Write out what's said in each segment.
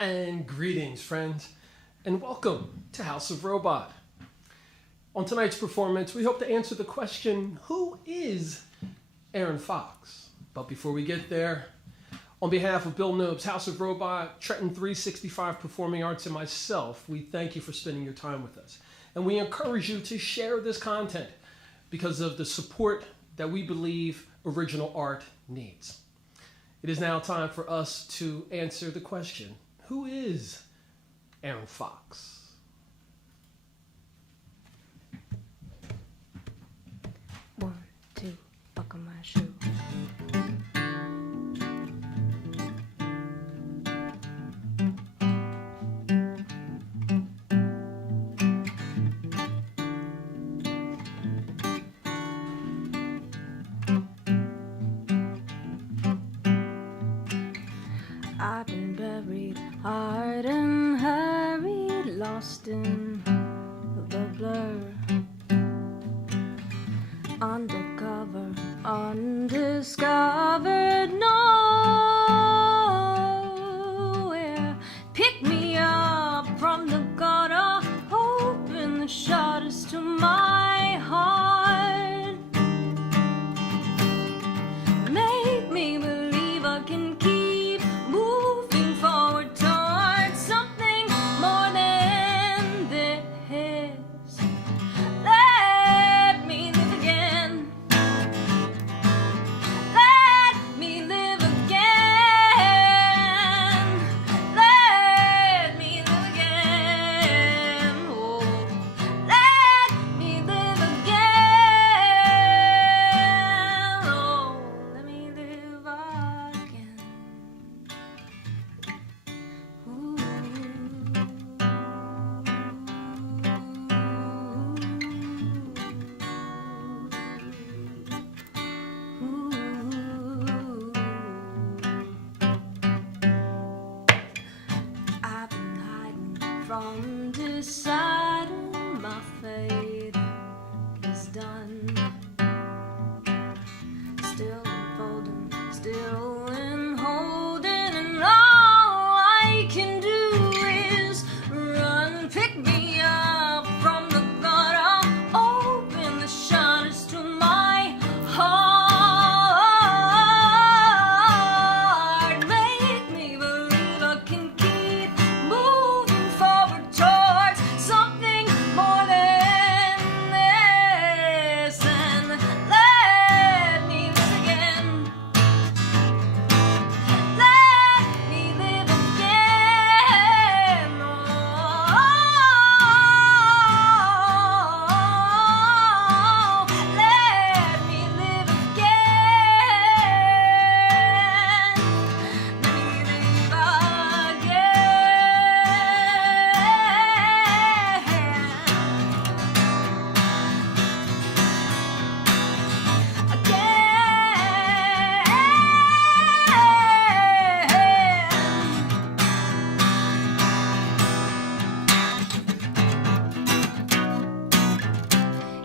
And greetings, friends, and welcome to House of Robot. On tonight's performance, we hope to answer the question, who is Erin Fox? But before we get there, on behalf of Bill Noob's House of Robot, Trenton 365 Performing Arts, and myself, we thank you for spending your time with us. And we encourage you to share this content because of the support that we believe original art needs. It is now time for us to answer the question, who is Erin Fox? One, two, buckle my shoe. I've been buried hard and hurried, lost in the blur. Undercover, undiscovered, nowhere. Pick me up from the gutter, open the shutters to my heart. Make me believe I can keep moving forward towards something more than this. Let me live again. Let me live again. Let me live again. Oh, let me live again. Oh, let me live again. I've been hiding from deciding my fate is done. Still unfolding, still in holding, and all I can do is run. Pick me up from the gutter, open the shutters to my heart. Make me believe I can keep moving forward towards something more than this. And let me live again. Let me live again. Oh, let me live again. Let me live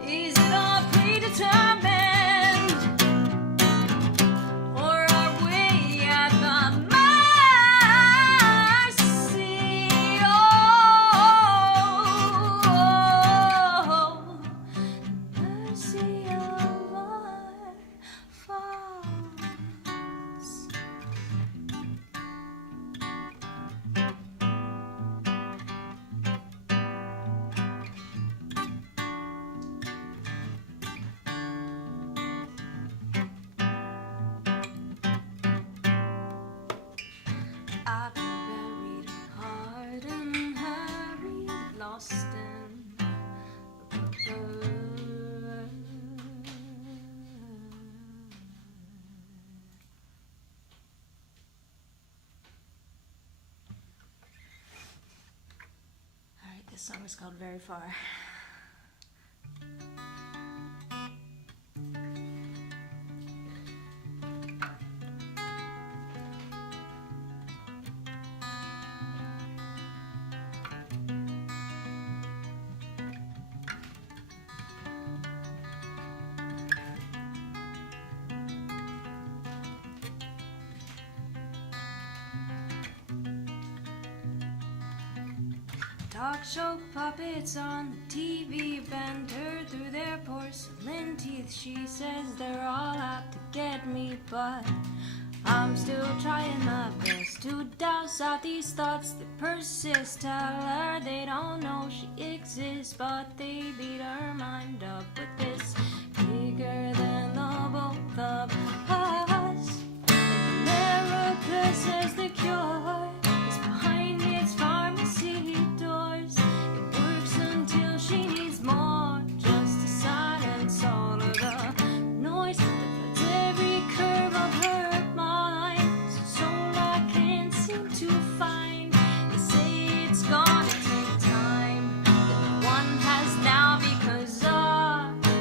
Is it all predetermined, or are we at the mercy? Mercy of our faults. I've been buried hard and hurried, lost in the blur. Alright, this song is called Very Far. talk show puppets on the TV bend her through their porcelain teeth. She says they're all out to get me, but I'm still trying my best to douse out these thoughts that persist. Tell her they don't know she exists, but they beat her mind up with this bigger than the both of us. America says the cure is behind its pharmacy doors. It works until she needs more, just to silence all of the noise that floods every curve of her mind. So I can't seem to find. They say it's gonna take time, that no one has now, because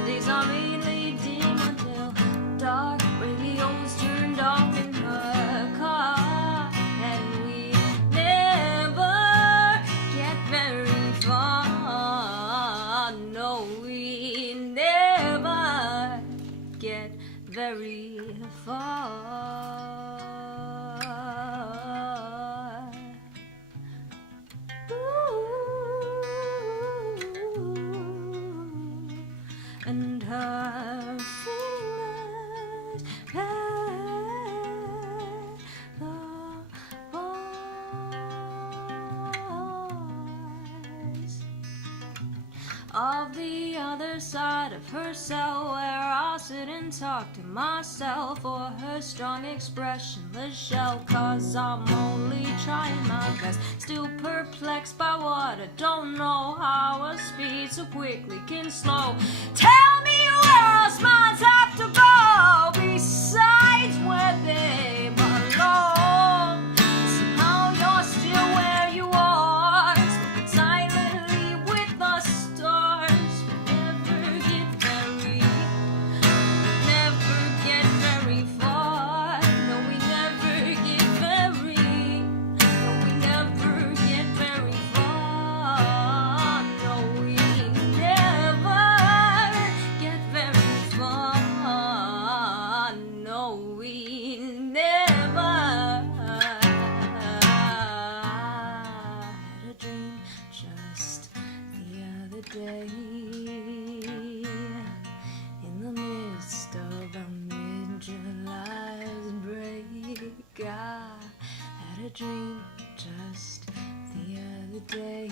days are really dim until dark. Radio's turned off in her car, and we never get very far. No, we never get very far. Ooh, and her fingers pat the bars of the other side of her cell, where I'll sit and talk to myself for her strong expressionless shell. 'Cause I'm only trying my best, still perplexed by what I don't know, how a speed so quickly can slow. Tell me where else minds have to go besides where they belong. Somehow you're still where you are, smoking silently with the stars. We never get very far. No, we never get very, no, we never get very far. No, we never get very far. No, we never. Had a dream just the other day, in the midst of a mid-July's break. I had a dream just the other day,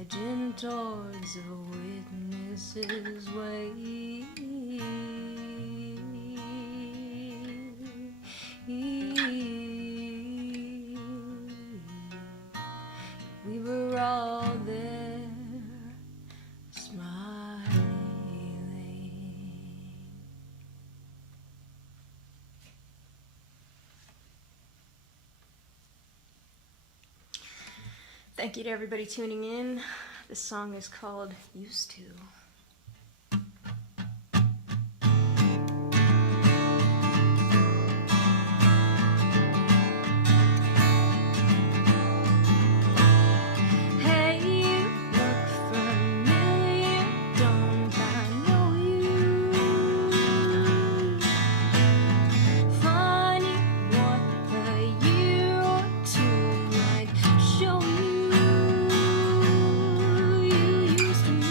edging towards a witness's way. We were all there, smiling. Thank you to everybody tuning in. This song is called Used To. Hey, you look familiar, don't I know you? Funny what a year or two might show you. You used to me.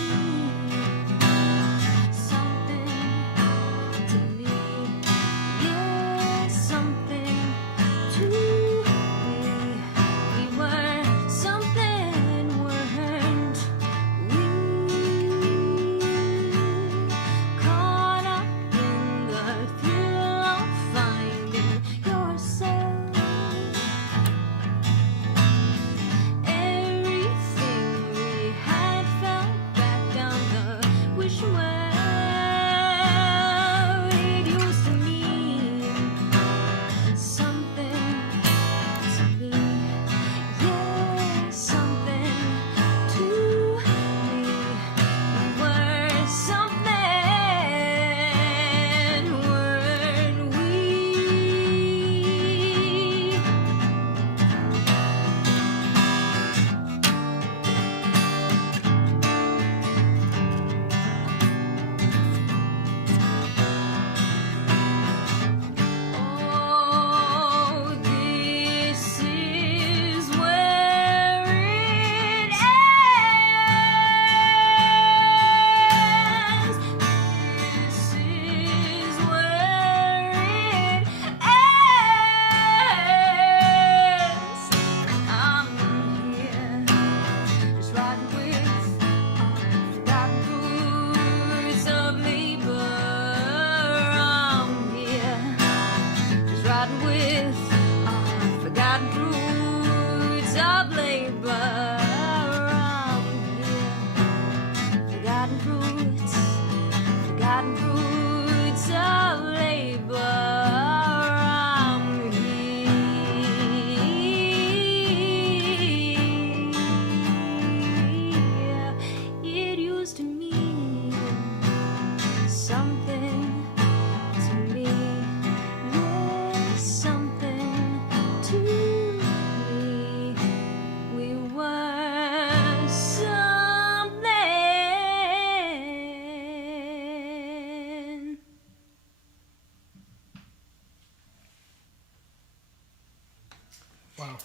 Wow.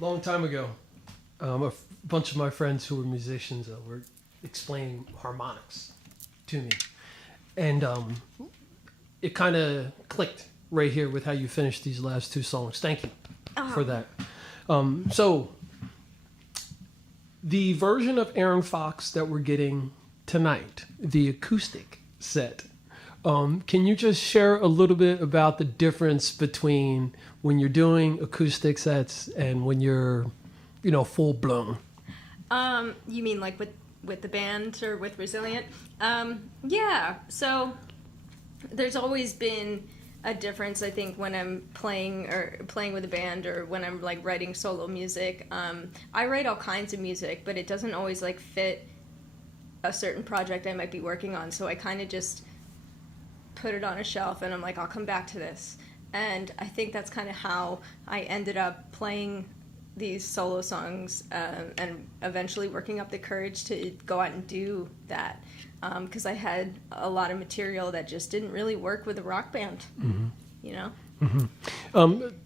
Long time ago, bunch of my friends who were musicians were explaining harmonics to me. And it kind of clicked right here with how you finished these last two songs. Thank you for that. So the version of Erin Fox that we're getting tonight, the acoustic set, can you just share a little bit about the difference between when you're doing acoustic sets and when you're, full blown? You mean like with the band or with Resilient? Yeah. So there's always been a difference, I think, when I'm playing with a band or when I'm like writing solo music. I write all kinds of music, but it doesn't always like fit a certain project I might be working on. So I kind of just put it on a shelf and I'm like, I'll come back to this. And I think that's kind of how I ended up playing these solo songs and eventually working up the courage to go out and do that, because I had a lot of material that just didn't really work with a rock band.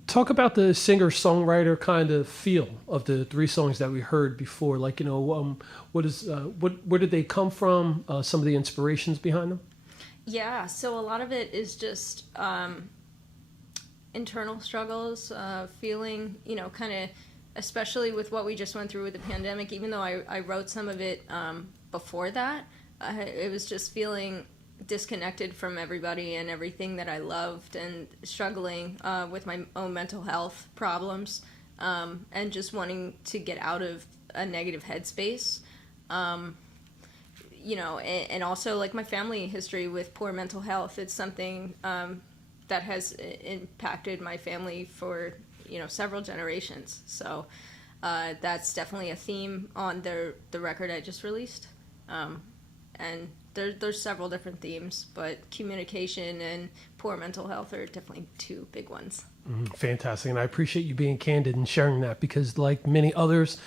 Talk about the singer-songwriter kind of feel of the three songs that we heard before. Like, where did they come from? Some of the inspirations behind them? Yeah, so a lot of it is just internal struggles, feeling, kind of, especially with what we just went through with the pandemic, even though I wrote some of it before that, it was just feeling disconnected from everybody and everything that I loved and struggling with my own mental health problems, and just wanting to get out of a negative headspace. And also like my family history with poor mental health. It's something that has impacted my family for several generations. So that's definitely a theme on the record I just released. And there's several different themes, but communication and poor mental health are definitely two big ones. Fantastic. And I appreciate you being candid and sharing that, because like many others,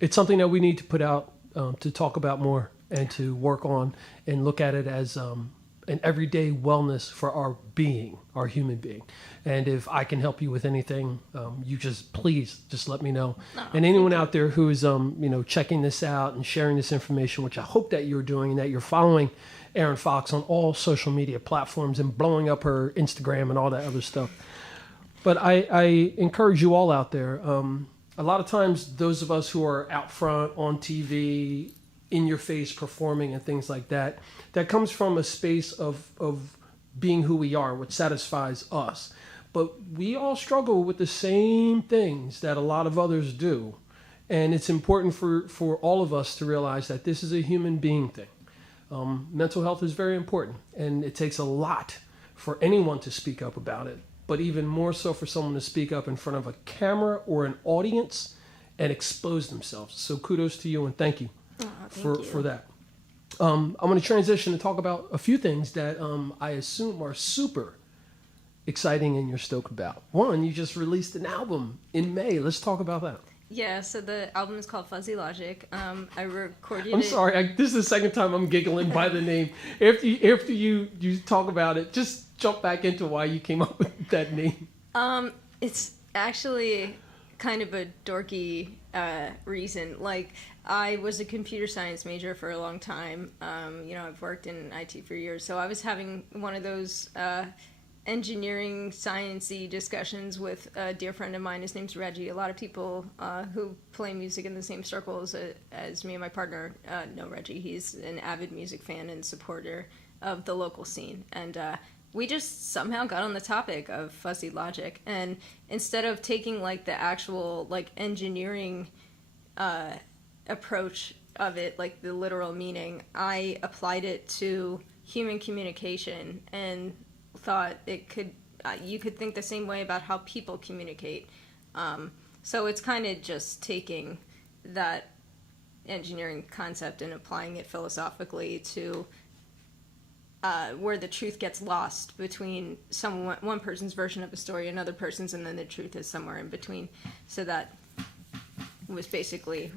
it's something that we need to put out to talk about more and to work on and look at it as an everyday wellness for our being, our human being. And if I can help you with anything, you please let me know. And anyone out there who is, checking this out and sharing this information, which I hope that you're doing, and that you're following Erin Fox on all social media platforms and blowing up her Instagram and all that other stuff. But I encourage you all out there. A lot of times, those of us who are out front on TV, in your face performing and things like that, that comes from a space of being who we are, what satisfies us. But we all struggle with the same things that a lot of others do. And it's important for all of us to realize that this is a human being thing. Mental health is very important, and it takes a lot for anyone to speak up about it, but even more so for someone to speak up in front of a camera or an audience and expose themselves. So kudos to you and thank you. For that. I'm going to transition and talk about a few things that I assume are super exciting and you're stoked about. One, you just released an album in May. Let's talk about that. Yeah, so the album is called Fuzzy Logic. I recorded I'm sorry, this is the second time I'm giggling by the name. After you talk about it, just jump back into why you came up with that name. It's actually kind of a dorky reason. Like, I was a computer science major for a long time. I've worked in IT for years, so I was having one of those engineering science-y discussions with a dear friend of mine. His name's Reggie. A lot of people who play music in the same circles as me and my partner know Reggie. He's an avid music fan and supporter of the local scene, and we just somehow got on the topic of fuzzy logic. And instead of taking like the actual like engineering approach of it, like the literal meaning, I applied it to human communication and thought it could you could think the same way about how people communicate. So it's kind of just taking that engineering concept and applying it philosophically to where the truth gets lost between one person's version of a story, another person's, and then the truth is somewhere in between. So that was basically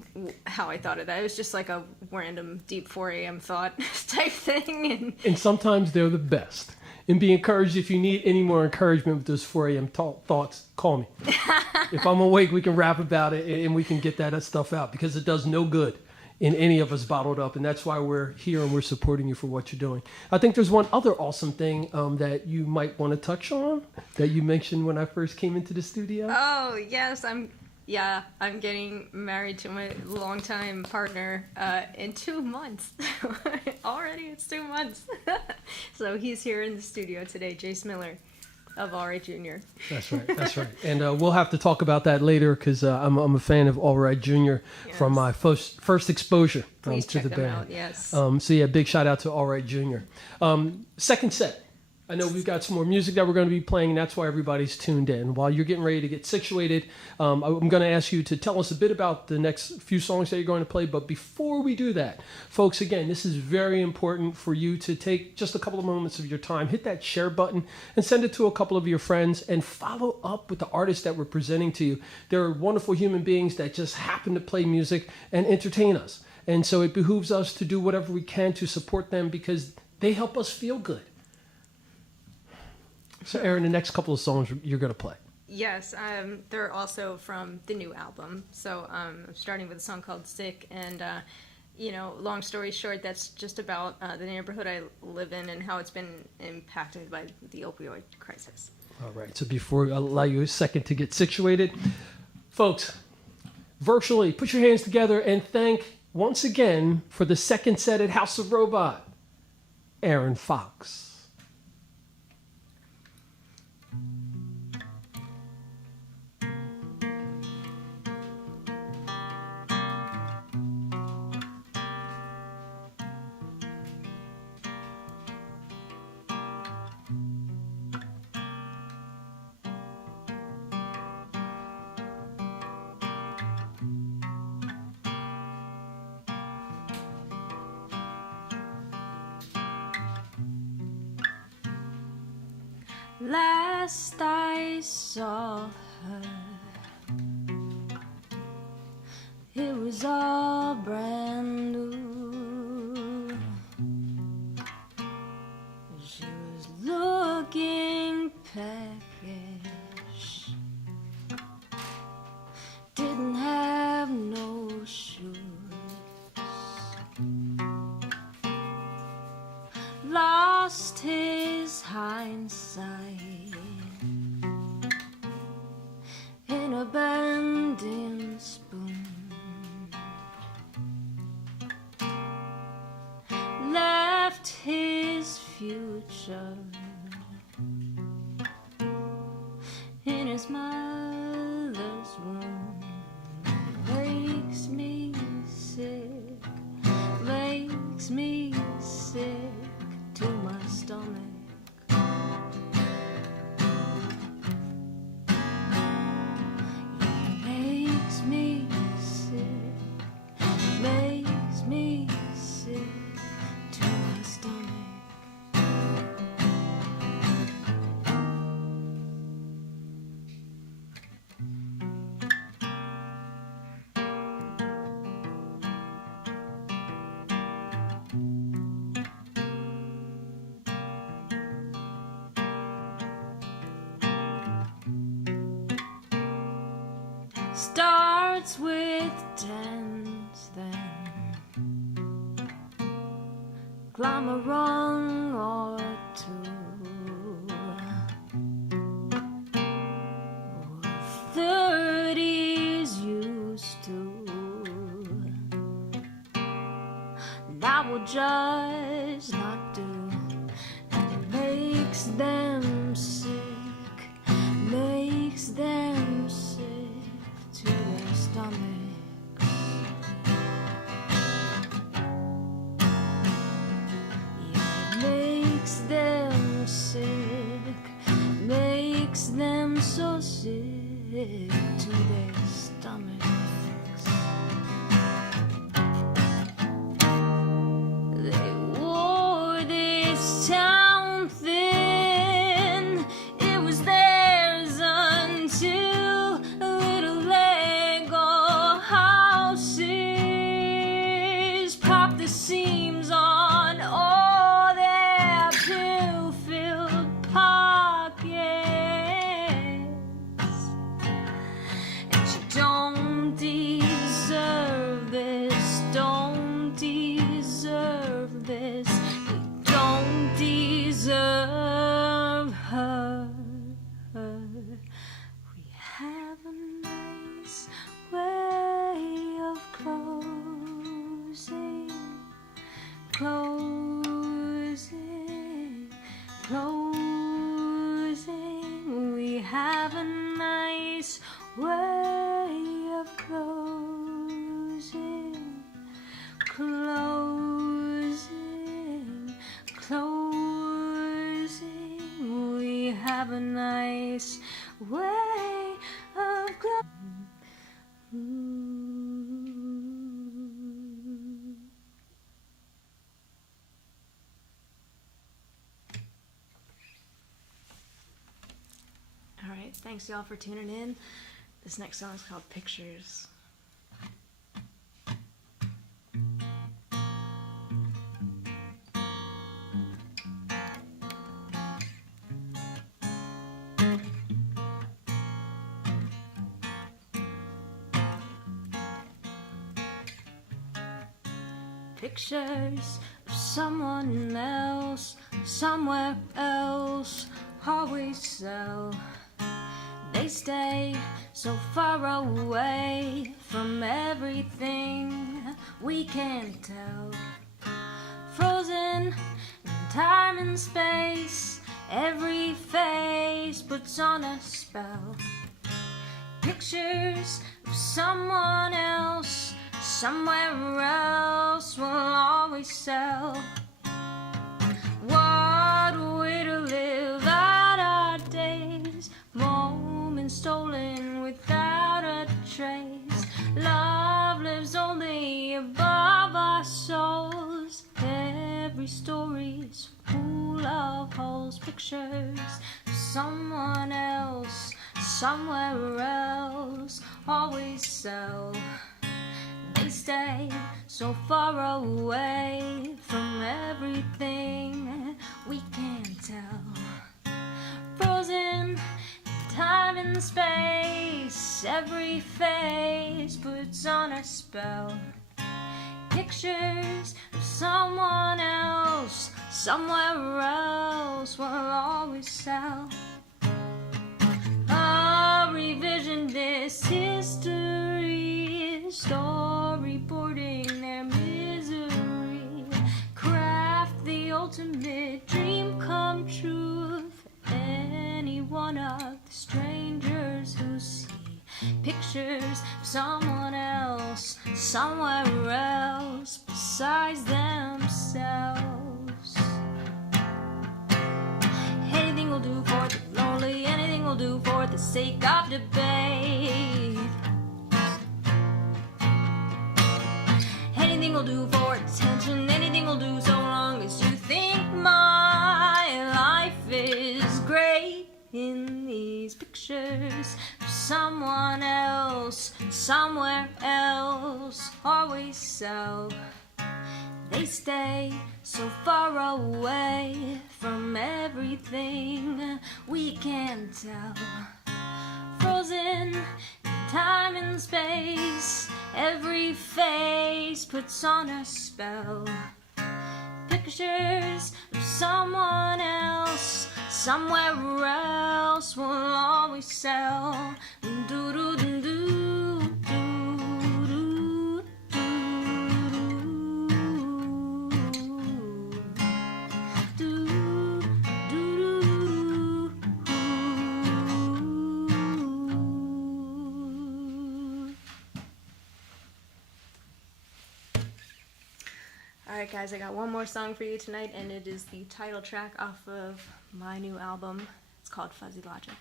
how I thought of that. It was just like a random deep 4 a.m. thought type thing. And sometimes they're the best. and be encouraged. If you need any more encouragement with those 4 a.m. thoughts, call me. If I'm awake, we can rap about it and we can get that stuff out, because it does no good in any of us bottled up. And that's why we're here and we're supporting you for what you're doing. I think there's one other awesome thing that you might want to touch on that you mentioned when I first came into the studio. Oh, yes, I'm getting married to my longtime partner in 2 months. Already, it's 2 months. So he's here in the studio today, Jace Miller of All Right Jr. That's right. And we'll have to talk about that later, because I'm a fan of All Right Jr. from my first exposure Please to check the them band. out, yes. So yeah, big shout out to All Right Jr. Second set. I know we've got some more music that we're going to be playing, and that's why everybody's tuned in. While you're getting ready to get situated, I'm going to ask you to tell us a bit about the next few songs that you're going to play. But before we do that, folks, again, this is very important for you to take just a couple of moments of your time, hit that share button, and send it to a couple of your friends, and follow up with the artists that we're presenting to you. They're wonderful human beings that just happen to play music and entertain us. And so it behooves us to do whatever we can to support them, because they help us feel good. So, Erin, the next couple of songs you're going to play. Yes, they're also from the new album. So I'm starting with a song called Sick, and long story short, that's just about the neighborhood I live in and how it's been impacted by the opioid crisis. All right, so before I allow you a second to get situated, folks, virtually put your hands together and thank once again for the second set at House of Robot, Erin Fox. Last I saw her, it was all brand new. She was looking peckish, didn't have no shoes, lost his hindsight in a bending spoon, left his future in his mother's womb. Makes me sick, makes me sick to my stomach. Makes me sick, makes me sick to my stomach. Starts with tens, then climb a rung or two, 30s used to, that will just not do. It makes them sick, makes them sick to their stomachs. Yeah, it makes them sick, makes them so sick to their stomachs. They wore this town thin, it was theirs until seams on all their pill-filled closing, closing. We have a nice way of closing, closing, closing. We have a nice way of closing. All right, thanks y'all for tuning in. This next song is called Pictures. Pictures of someone else, somewhere else, always so. They stay so far away from everything we can't tell. Frozen in time and space, every face puts on a spell. Pictures of someone else, somewhere else will always sell. What a way to live out our days, moments stolen without a trace. Love lives only above our souls. Every story's full of holes. Pictures of someone else, somewhere else, always sell. They stay so far away from everything we can't tell. Frozen in time and space, every face puts on a spell. Pictures of someone else, somewhere else will always sell. I'll revision this history, storyboarding their misery, craft the ultimate dream come true for any one of the strangers who see pictures of someone else, somewhere else besides themselves. Anything will do for the lonely, anything will do for the sake of debate. Anything will do for attention, anything will do so long as you think my life is great. In these pictures of someone else, somewhere else, always so. They stay so far away from everything we can tell. Frozen in time and space, every face puts on a spell. Pictures of someone else, somewhere else will always sell. Alright guys, I got one more song for you tonight, and it is the title track off of my new album. It's called Fuzzy Logic.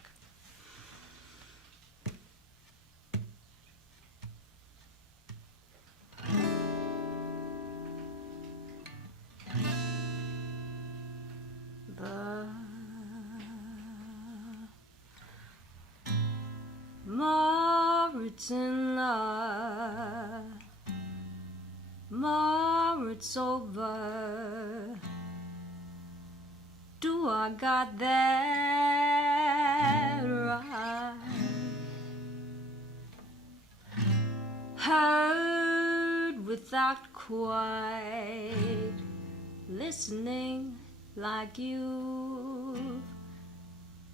It's in love, more it's over. Do I got that right? Heard without quite listening like you've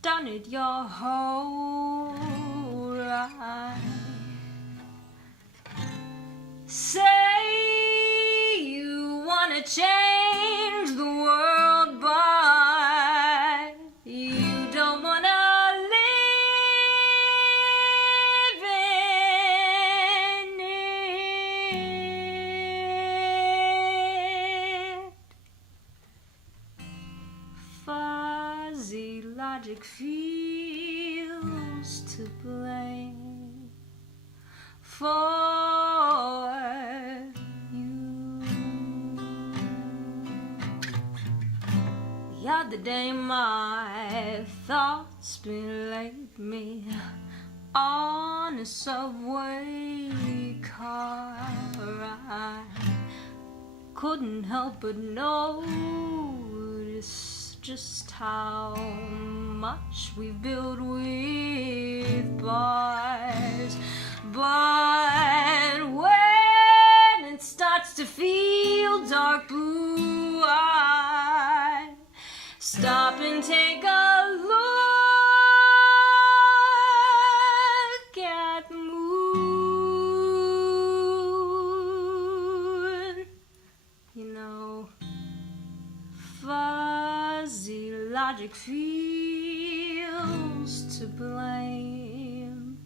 done it your whole life. Say you wanna change logic feels to blame for you. The other day my thoughts belayed me on a subway car. I couldn't help but notice just how much we've built with bars. But when it starts to feel dark blue, I stop and take a look at the moon. You know, fuzzy logic feels to blame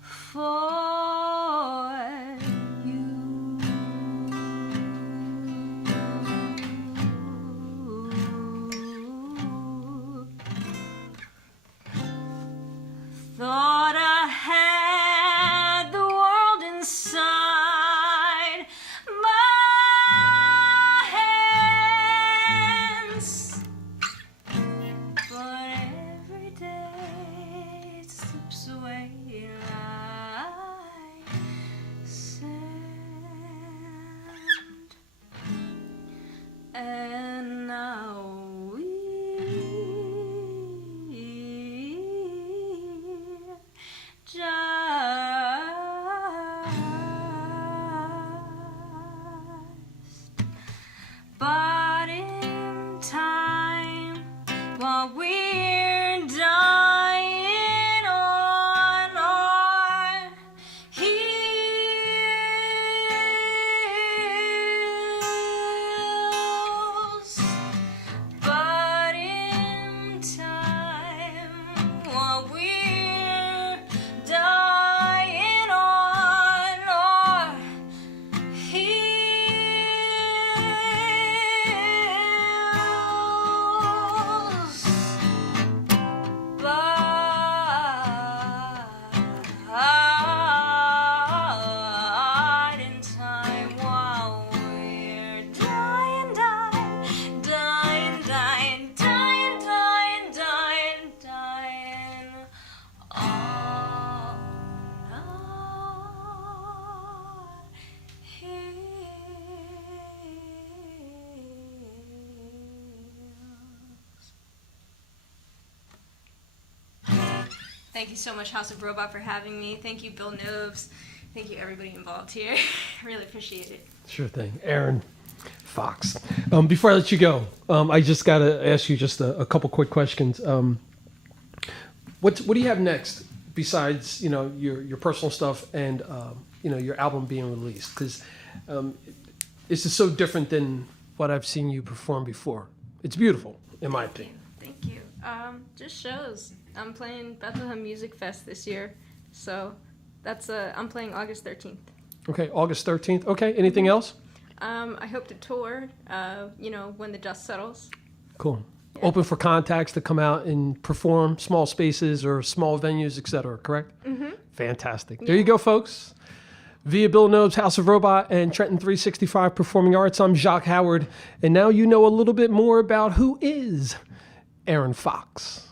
for you. Thought I had the world inside my hands, but every day it slips away like sand. And now just but in time while we're dying on our heels. But in time while we're dying on our heels. But in time while we're dying, dying, dying, dying, dying, dying, dying, dying on our heels. Thank you so much, House of Robot, for having me. Thank you, Bill Nobes. Thank you, everybody involved here. I really appreciate it. Sure thing. Erin Fox. Before I let you go, I just got to ask you just a couple quick questions. What do you have next besides, your personal stuff and, your album being released? Because this is so different than what I've seen you perform before. It's beautiful, in my opinion. Thank you. Just shows. I'm playing Bethlehem Music Fest this year, so I'm playing August 13th. Okay, August 13th. Okay, anything else? I hope to tour, when the dust settles. Cool. Yeah. Open for contacts to come out and perform small spaces or small venues, etc. Correct? Mm-hmm. Fantastic. Yeah. There you go, folks. Via Bill Nobes, House of Robot, and Trenton 365 Performing Arts, I'm Jacques Howard, and now you know a little bit more about who is Erin Fox.